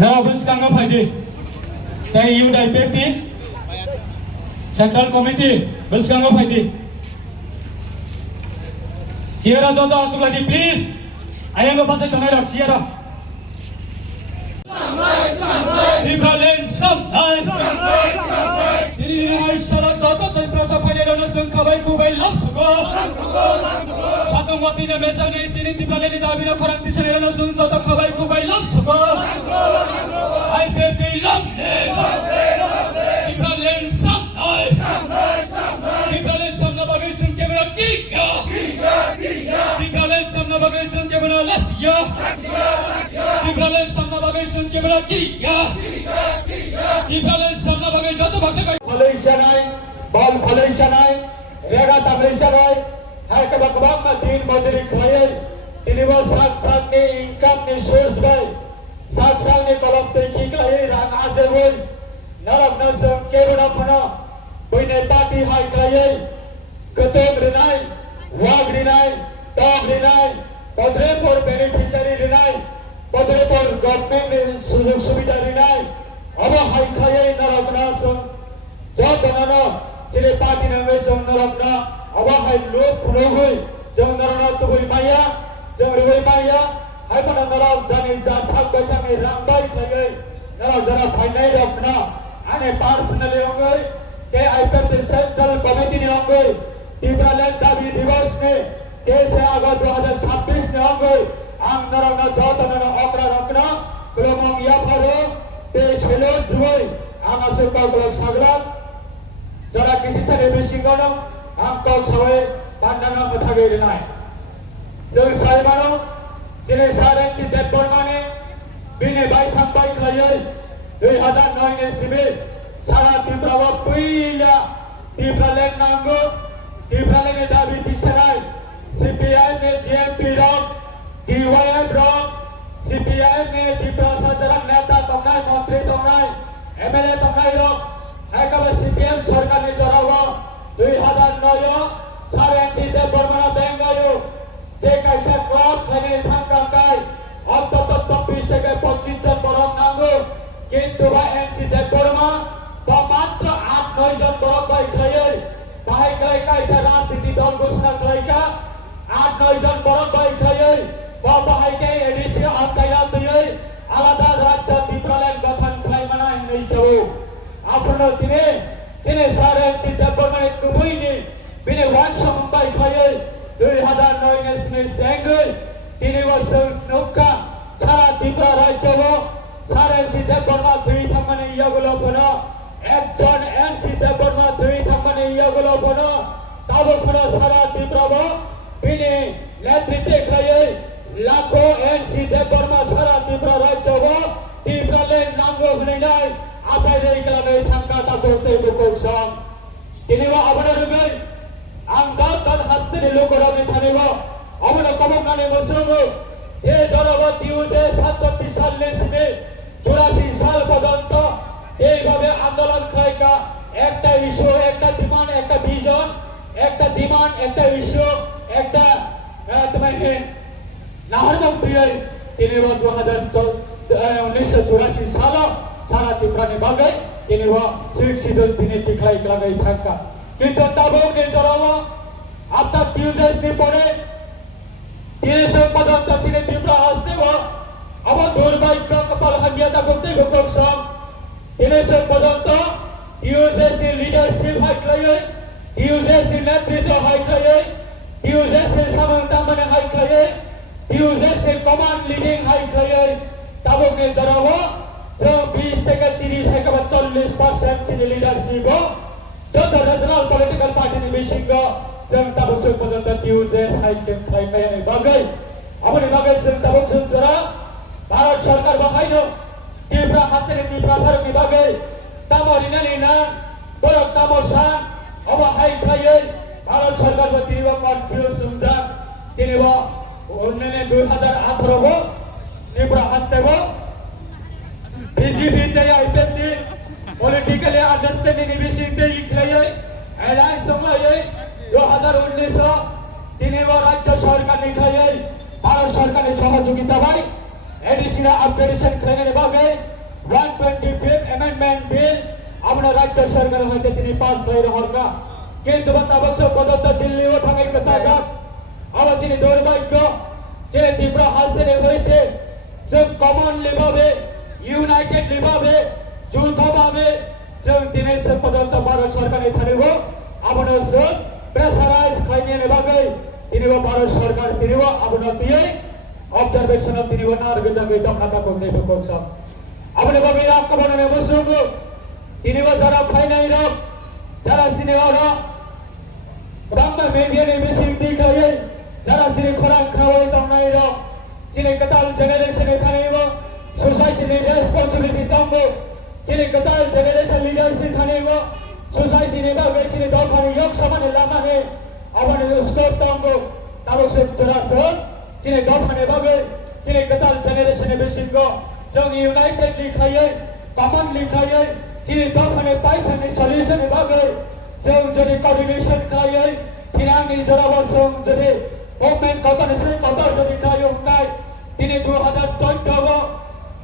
Now which kind of idea? Thank you, Deputy Central Committee. Which kind of idea? Sierra Jota Tuladi, please. I am going to pass it Sierra. Ibrahim Samai. Diri Sara Jota dan Prasa Panero Sengkabai Kubai Lamsugo. Satu waktu ini mesanya ini Ibrahim Dabina Korang Tisera Sung Jota Kabai Kubai Lamsugo. I beti Lamne. Ibrahim Samai. Ibrahim Samai bagi Sengkabina Giga. Ibrahim Samai bagi Sengkabina Lasya. Ibrahim Samai bagi Sengkabina Giga. Ibrahim Samai bagi Jota Baksa. Malaysia nai, ball Malaysia nai, Regata Malaysia nai, hai kabak-kabak na din madiri kaya, ini was saat ni income ni source gay, saat ni kolom teki kaya, rang ajar boy, narak nasam kerana puna, boy ne party hai kaya, ketum rinai, wag rinai, dog rinai, padre por beneficiary rinai, padre por government ni sujog subida rinai, aba hai kaya narak nasam. Jodhana, cile parti nama jom narakna, awak hai loop puloi, jom narana tu bui maya, jom bui maya, hai mana narak jani jasak baca ni rambai lagi, narak jana final rakna, ane personally ongai, ke IPF Central Committee ni ongai, Timberland Dabi Diwas ni, ke se agak 2026 ni ongai, ang narakna Jodhana okra rakna, kelomong ya paro, te chelo duai, ang asukau kelak sagrat. Jara kisi sare bisingano angkau sawe pandana mathage rinai jeng saibano jene saren ki debor mane bine bai thampai klayai 2009 ne sibe sara tibrawa puila tibralen nango tibralen dabi tisarai CPI ne JMP rok DYM rok CPI ne tibrasa jarang neta tongai mantri tongai MLA tongai rok একেবারে CPM সরকার নিজরাও 2009 সাড়ে এনটিতে বর্মনা বেঙ্গায়ু যে কাইসা club লাগে থাকাকাই অন্তত 24 থেকে 25 জন বরং নাঙ্গো কিন্তু বা এনটিতে বর্মা বা মাত্র 8-9 জন বরং বাই খাইয়ে তাই কাইসা রাজনীতি দল ঘোষণা করাইকা 8-9 জন বরং বাই খাইয়ে বা বাহাইকে এডিসি আকাইয়া দিয়ে আলাদা রাজ্য ত্রিপুরালেন গঠন খাই মানা নেই যাও Apno tine sare tinte bormane kubui ni bine wan sambai khaye 2009 national single tine bosor nokka sara Tripura rajyo sare tinte borma dui thamane yagulo bono ekjon tinte borma dui thamane yagulo bono tabo khono sara Tripura bine netritwe khaye lakho tinte borma sara Tripura rajyo Tripura le nango bhinai apa yang kita lihat angka takut itu kosong. Ini wah apa nak rugi? Angka kan hasil logo orang ini thani wah. Apa nak kamu kan emosional? Ye jalawa tiude 37 साल लेसने 84 साल पर्यंत এই ভাবে আন্দোলন খাইকা একটা issue একটা demand একটা vision একটা ডিমান্ড একটা ইস্যু একটা তোমাকে নাহরদম প্রিয় তিনি 2084 সাল সারা ত্রিপুরা বাগাই তিনি শিক্ষিত দিনে টিকলাই লাগাই থাকা কিন্তু তাবও জড়াও আপনার টিউজেস নি পরে 300 পর্যন্ত ছিলেন ত্রিপুরা আসতে আবার দুর্ভাগ্য কপাল হারিয়াতা করতে ঘটক সব 300 পর্যন্ত টিউজেস নি লিডারশিপ হাইক্লাই টিউজেস নি নেতৃত্ব হাইক্লাই টিউজেস নি সামন্তামনে হাইক্লাই টিউজেস নি কমান্ড লিডিং হাইক্লাই তাবও জড়াও जो 20 থেকে 30 একেবারে 40% ছিল লিডারশিপ যত ন্যাশনাল পলিটিক্যাল পার্টি নিবেশিক জনতা বছর পর্যন্ত টিউজে সাইকেল সাইকেল বাগাই আমাদের বাগাই জনতা বছর যারা ভারত সরকার বাগাইনো ত্রিপুরা হাতে ত্রিপুরা সরকার বাগাই তামরিনা বড় তামসা অবা হাই খাইয়ে ভারত সরকার ত্রিপুরা কনফিউজ সুন্দর ত্রিপুরা উন্নয়নে 2018 ত্রিপুরা হাতে BJP jaya IPFT politically understanding নিবেশিক ইখলায়ে এলাইন্স সময়ে 2019 তিনি রাজ্য সরকার নিখায়ে ভারত সরকারের সহযোগিতা ভাই एडिशनल अपग्रेडेशन खालायनायनि बागै 125th amendment bill आबोनो राज्य सरकार हयते तिनि पास खालायहरगा किन्तु बाथ्राखौ पदत्त दिल्लीआव थांनाय बाथ्रा आरो जोंनि दुर्भाग्य जे त्रिपुरा हादोरनि हयते जों कमनलि भावे इउनाइटेडलि भावे जुथ भावे जों दिनै जों पदत्त भारत सरकारनि थाखाय आबोनो जों प्रेसाराइज खालायनायनि बागै दिनैबो भारत सरकार दिनैबो आबोनो दियै observational दिनैबो नारगोजागै दखादाखौ नेबोखौ सम आबोनो बागै आखबारनि मुसुगु दिनैबो जारा फायनाय रब जारा cinema Bangsa media ni mesti dikaya, jangan sini korang kawai tangai ro, sini ketal generation ni thani bo, society ni responsibility tambo, sini ketal generation leadership thani bo, society ni bagai sini dorfani yok sama ni lama ni, awan ni scope tambo, tahu secara tu, sini dorfani bagai, sini ketal generation ni mesti go, jangan united dikaya, common dikaya, sini dorfani baik ni solution ni bagai. जों जुदि coordination खालायो फिनांनि जराबाव जों जुदि government corporation Qatar जुदि खालायोब्ला दिनै 2014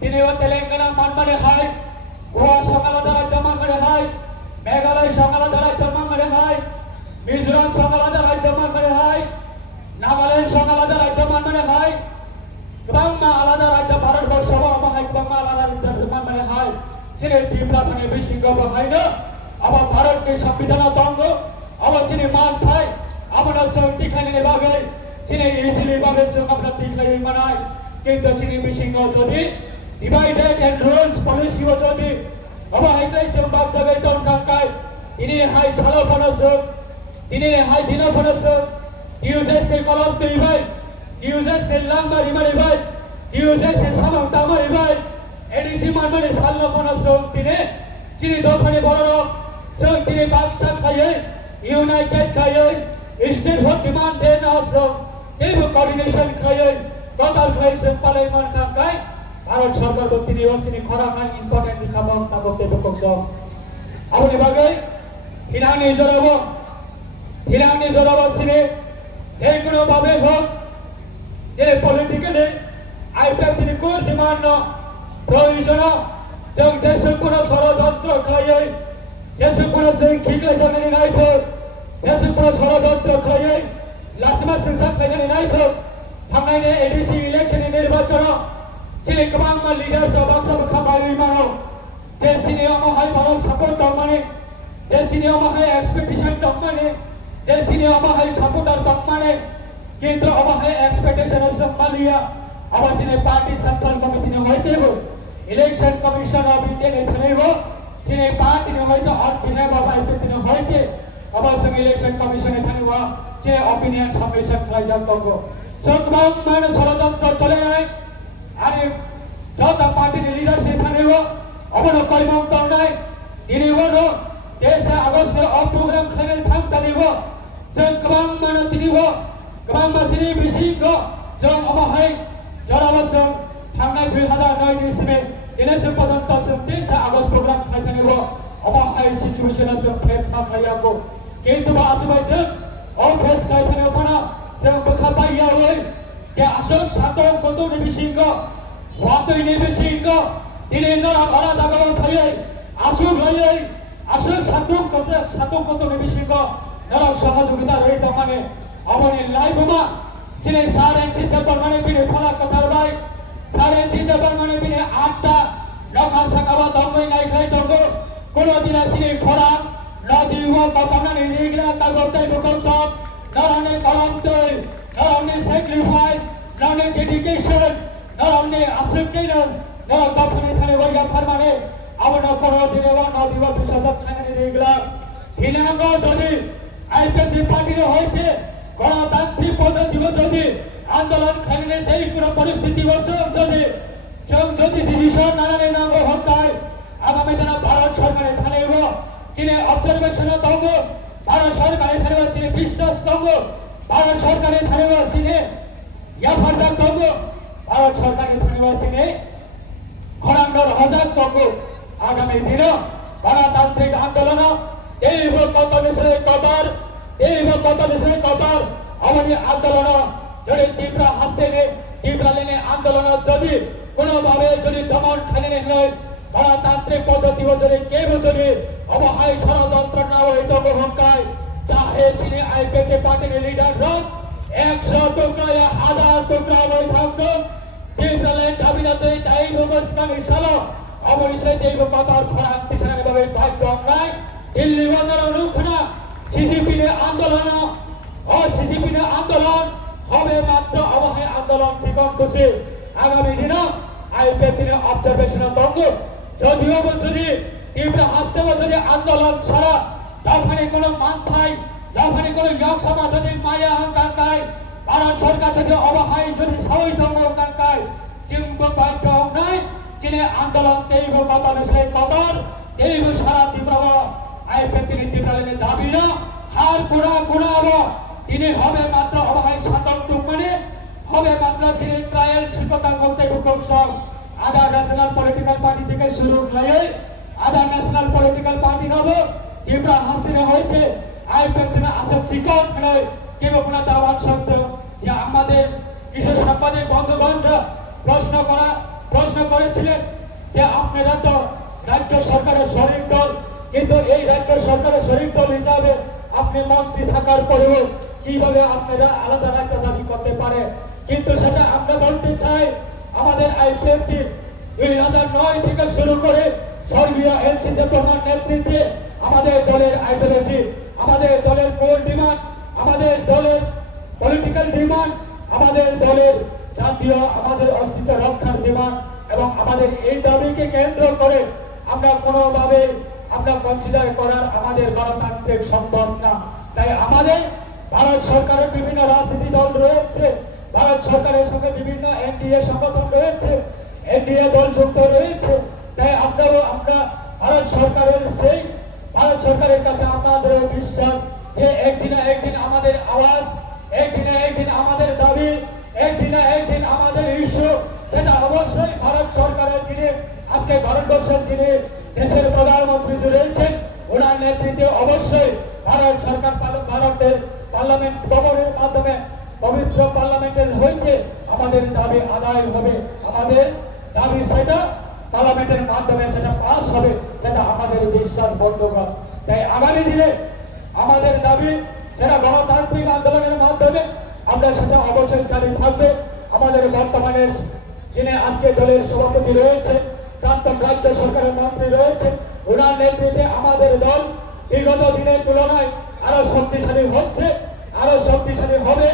दिनै तेलेंगाना मानमाने हाय गोवा संगालादा राज्य मानमाने हाय मेघालय संगालादा राज्य मानमाने हाय मिजोराम संगालादा राज्य मानमाने हाय नागालैंड संगालादा राज्य मानमाने हाय गोबां आलादा राज्य भारतबर्षआव आमाहाय गोबां आलादा राज्य मानमाने हाय जेरै त्रिपुरा थानाय बिसिंगाव बाहायनो अब भारत के संविधान दंगो अब चिने मान थाय अब न जों दिखायनायनि बागै चिने इजिलि बागै जों अपना दिखाय मानाय किन्तु चिने बिसिंगाव जदि डिवाइडेड एंड रूल्स पॉलिसी व जदि अब हायथाय जों बागजागै दं थाखाय इनि हाय सालो फनो जों इनि हाय दिनो फनो जों इउजेस के कलम दैबाय इउजेस के लांबारि मारिबाय इउजेस के सामाव दामारिबाय एडिसि मानमानि सालनो फनो जों दिने चिने दफानि बर'नो जों दिनै बाक्सा खायै इउनाइटेड खायै स्टेट फर डिमान्ड देन आल्सो जेबो कोअर्डिनेशन खायै टोटाल खायै जों पालायमान थाखाय भारत सरकारखौ दिनै असिनि खरांनाय इम्पोर्टेन्ट खालाम ताबो तेबोखौ जों आबोनि बागै फिनांनि जराव सिने जेकुनु भावे होक जेरै पलिटिकेलि आइपिएफनि को डिमान्ड प्रयोजन जों जेसेबां षড়যন্ত্র खायै जेसेबां जों खिग्लायजानानै नायथों जेसेबां षড়যন্ত্র खायै लासिमा सिंसा खायनानै नायथों थांनायनि एडिसि इलेक्शननि निर्वाचनाव दिनै गोबां लिडार्सआ बाक्साबो खामानि मावो जे सिनियावहाय भारत सापर्ट दंमाने जे सिनियावहाय एक्सपेक्टेशन दंमाने जे सिनियावहाय सापर्टार दंमाने किन्तु अबहाय एक्सपेक्टेशन जों मानिया अब दिनै पार्टी सेन्ट्रल कमिटिनि हयतेबो इलेक्शन कमिशन अफ इन्डियानि थाखायबो दिनै पार्टीनि हयतो अपिनियन बाबा दिनै हयते अब जों इलेक्शन कमिशननि थाखायबो जे अपिनियन सबमिशन खालामजागौ जों गोबां षড়যন্ত্র चलायनाय आरो जता पार्टीनि लिडारशिप थानायबो अबनो करिमाव दंनाय दिनैबो देश आगस्ट अफ प्रोग्राम खालामनानै थांतानिबो जों गोबां दिनैबो गोबां मानसिनि बिसिंखौ जों अबहाय जराबो जों थांनाय 2009 सिमे इलेक्शन पर्यन्त जों 3 आगस्ट प्रोग्राम खालामनानैबो अबहाय सिचुएसना जों फेस खालामनांगौ किन्तु आसबाय जों फेस खालामनायावनो जों बोखाबायावै जे आसोल सातों गथ'नि बिसिंखौ वातैनि बिसिंखौ दिनै नरा दागाव थायै आसुल होयै आसोल सातों गथ'नि बिसिंखौ नरा सहयोगिता रही दंमाने अबनि लाइफमा दिनै सारे चिन्ता परमाने बिने फला कथारबाय सारे चिन्ता परमाने बिने 8टा लखा साकावा दंगै नायखाय दंगो कोनो दिना सिने खरा नदिवा बापानानि निगला तागोतै बकौसम नराने कलमदै नराने सैक्रिफाइस नराने डेडिकेशन नराने आसक्तिन नरा दफने थाने वैगा फरमाने आबनो कोनो दिनेवा नदिवा बिसजत थाने निगला हिनांगो जदि आइपिएफनि पार्टीनि हयते गणतान्त्रिक पद्धतिबो जदि आन्दोलन खालामनाय जाय कुनो परिस्थितिबो जदि जों जदि डिसिसन लानानै नांगौ हरताय आगामी दिनाव भारत सरकारनि थानायबो दिनै अबजारभेसन दङ भारत सरकारनि थानायबो दिनै বিশ্বাস दङ भारत सरकारनि थानायबो दिनै हेफाजाब दङ भारत सरकारनि थानायबो दिनै खरांगर हजाब दङ आगामी दिनाव गणतान्त्रिक आन्दोलन এইব কত নিশ্চয় কবার অবনি আন্দোলন যদি তীব্র হাসতে তীব্রালিনী আন্দোলনের যদি কোনোভাবে যদি দমন খালি হয় গণতান্ত্রিক পদ্ধতি যদি কেউ যদি অবহায় ষড়যন্ত্র না হইত গ্রহণকায় চাহে তিনি আইপিএফ পার্টির লিডার হোক 100 টুকরা 1000 টুকরা হয়ে থাকতো তীব্রালিনী দাবিনাতে তাই ইসলামী সালো অবশ্যই দীর্ঘ কথার খরাক পিছনে ভাবে ভাগ্য নাই দিল্লি বন্দর অনুখানা সিজিপির আন্দোলন ও সিজিপির আন্দোলন হবে মাত্র অবহায় আন্দোলন ঠিকন খুশি আগামী দিনে আইপিএফের অবজারভেশন তঙ্গ যদিও বছরই তীব্র হাসতে বছরই আন্দোলন ছাড়া যখনই কোনো মানথাই যখনই কোনো ইয়ং সমাজ যদি মায়া অহংকার ভারত সরকার থেকে অবহায় যদি সবাই অহংকার কিংবা বাধ্য নাই যিনি আন্দোলন তেইব কথা বিষয়ে কদর তেইব সারা তীব্র আইপিএফ তিনি তীব্রালিনী দাবি না হার গুণাবো তিনি হবে মাত্র অবহায় স্বাতন্ত্র মানে হবে মাত্র তিনি ট্রায়াল শিক্ষতা করতে সব আদার ন্যাশনাল পলিটিক্যাল পার্টি থেকে শুরু হয়ে আদার ন্যাশনাল পলিটিক্যাল পার্টি হবে তীব্র হাসিনা হয়েছে আইপিএফ তিনি আসল শিক্ষক নয় কেউ কোনো দাওয়াত সত্ত্বেও যে আমাদের কৃষক সাংবাদিক বন্ধুগণরা প্রশ্ন করেছিলেন যে আপনারা তো রাজ্য সরকারের শরিক দল কিন্তু এই রাজ্য সরকারের শরিক দল হিসাবে আপনি মন্ত্রী থাকার পরেও কিভাবে আপনারা আলাদা রাজ্য দাবি করতে পারে কিন্তু সেটা আমরা বলতে চাই আমাদের আইপিএফটি 2009 থেকে শুরু করে সর্বীয় এলসিতে প্রধান নেতৃত্বে আমাদের দলের আইডিওলজি আমাদের দলের কোর ডিমান্ড আমাদের দলের পলিটিক্যাল ডিমান্ড আমাদের দলের জাতীয় আমাদের অস্তিত্ব রক্ষার ডিমান্ড এবং আমাদের এই দাবিকে কেন্দ্র করে আমরা কোনোভাবে আমরা কনসিডার করার আমাদের গণতান্ত্রিক সম্ভব না তাই আমাদের ভারত সরকারের বিভিন্ন রাজনীতি দল রয়েছে ভারত সরকারের সঙ্গে বিভিন্ন এনডিএ সংগঠন রয়েছে এনডিএ দল যুক্ত রয়েছে তাই আমরা ভারত সরকারের কাছে আমাদের বিশ্বাস যে একদিন আমাদের আওয়াজ একদিন আমাদের দাবি একদিন আমাদের ইস্যু সেটা অবশ্যই ভারত সরকারের যিনি আজকে ভারতবর্ষের যিনি দেশের প্রধানমন্ত্রী রয়েছেন ওনার নেতৃত্বে অবশ্যই ভারত সরকার ভারতের পার্লামেন্ট ভবনের মাধ্যমে পবিত্র পার্লামেন্টের হইতে আমাদের দাবি আদায় হবে আমাদের দাবি সেটা পার্লামেন্টের মাধ্যমে সেটা পাস হবে সেটা আমাদের বিশ্বাস বন্ধুগণ তাই আগামী দিনে আমাদের দাবি সেটা গণতান্ত্রিক আন্দোলনের মাধ্যমে আমরা সেটা অবশ্যই চালিয়ে থাকবে আমাদের বর্তমানে যিনি আজকে দলের সভাপতি রয়েছে প্রাক্তন রাজ্য সরকারের মন্ত্রী রয়েছে ওনার নেতৃত্বে আমাদের দল বিগত দিনের তুলনায় আরো শক্তিশালী হচ্ছে আরো শক্তিশালী হবে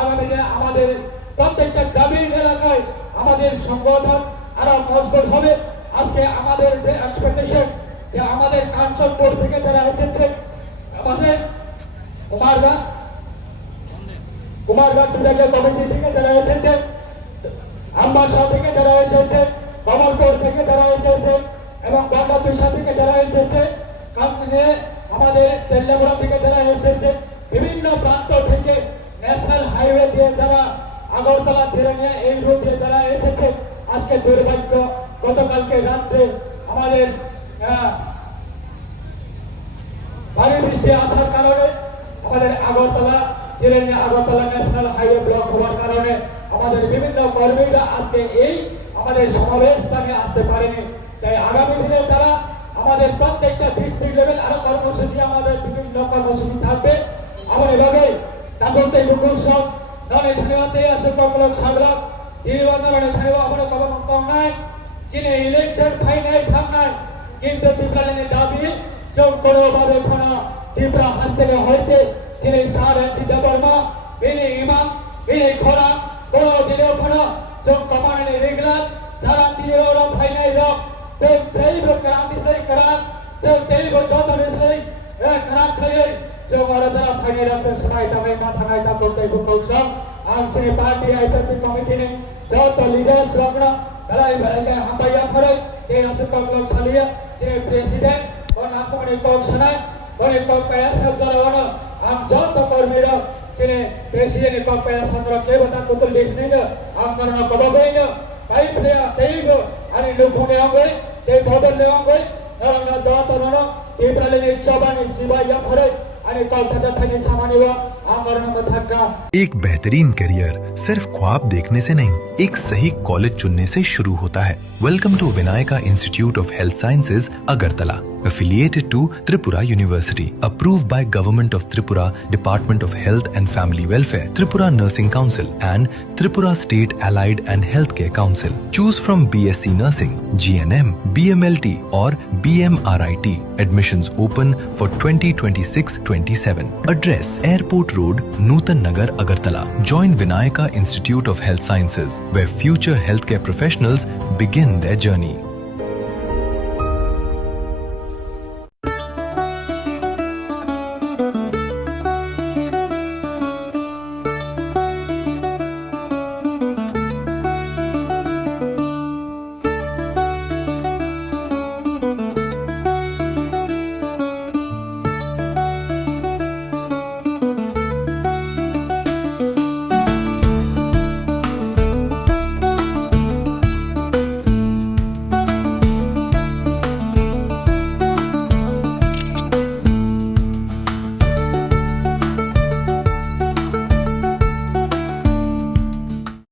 আগামী দিনে আমাদের প্রত্যেকটা গ্রামীণ এলাকায় আমাদের সংগঠন আরো মজবুত হবে আজকে আমাদের যে এক্সপেকটেশন যে আমাদের কাঞ্চনপুর থেকে যারা এসেছে আমাদের কুমারগঞ্জ বিভাগীয় কমিটি থেকে যারা এসেছে আমবাসা থেকে যারা এসেছে কমলপুর থেকে যারা এসেছে এবং গঙ্গাপিসা থেকে যারা এসেছে আমাদের তেল্লাপুরা থেকে যারা এসেছে বিভিন্ন প্রান্ত থেকে ন্যাশনাল হাইওয়ে দিয়ে যারা আগরতলা ছেড়ে নিয়ে এই রুট দিয়ে যারা এসেছে আজকে দুর্ভাগ্য গতকালকে রাত্রে আমাদের ভারী বৃষ্টি আসার কারণে আমাদের আগরতলা ছেড়ে নিয়ে আগরতলা ন্যাশনাল হাইওয়ে ব্লক হওয়ার কারণে আমাদের বিভিন্ন কর্মীরা আজকে এই আমাদের সমাবেশ স্থানে আসতে পারেনি তাই আগামী দিনে তারা আমাদের প্রত্যেকটা ডিস্ট্রিক্ট লেভেল আরো কর্মসূচি আমাদের বিভিন্ন কর্মসূচি থাকবে আমার এভাবে তাদের উৎসব নয় ধন্যবাদ আসে কর্মলোক সাগরক নির্বাচনে থাকবে আমাদের কর্ম নাই যিনি ইলেকশন ফাইনাল থামনাই কিন্তু তীব্রালিনী দাবি যোগ কোনোভাবে কোনো তীব্র হাসতে হইতে তিনি সারেন চিদাবর্মা বিনি ইমাম বিনি খোরা কোনো দিলেও কোনো যোগ কমান্ডে রেগুলার যারা দিয়ে ওরা ফাইনাল রক তো সেই ক্রান্তি সেই করার তো সেই যত সেই করার সেই जो हमारा जरा फाइनल से सहायता में माथा नायता करते हैं प्रोग्राम आज से पार्टी आईपीएफ कमिटी ने जो तो लीडर्स रखना भलाई भलाई के हम भैया फरे के अशोक लोग सालिया के प्रेसिडेंट और आपको ने कोर्सना और एक पैसा सब जलावना हम जो तो कर्मीरा के प्रेसिडेंट को पैसा संग्रह के बता को तो देखने न हम करना कब गए भाई प्रिया तेईगो आणि लोगोने आंगे ते बदल ले आंगे और ना दो तो ना তীব্রালিনী চবানি শিবাইয়া ফরে एक बेहतरीन करियर सिर्फ ख्वाब देखने से नहीं एक सही कॉलेज चुनने से शुरू होता है। Welcome to Vinayaka institute of health sciences, Agartala, affiliated to Tripura University, approved by Government of Tripura, Department of Health and Family Welfare, Tripura Nursing Council and Tripura State Allied and Healthcare Council. Choose from BSc Nursing, GNM, BMLT or BMRIT. Admissions open for 2026-27. Address: Airport Road, Nutan Nagar, Agartala. Join Vinayaka Institute of Health Sciences, where future healthcare professionals begin their journey.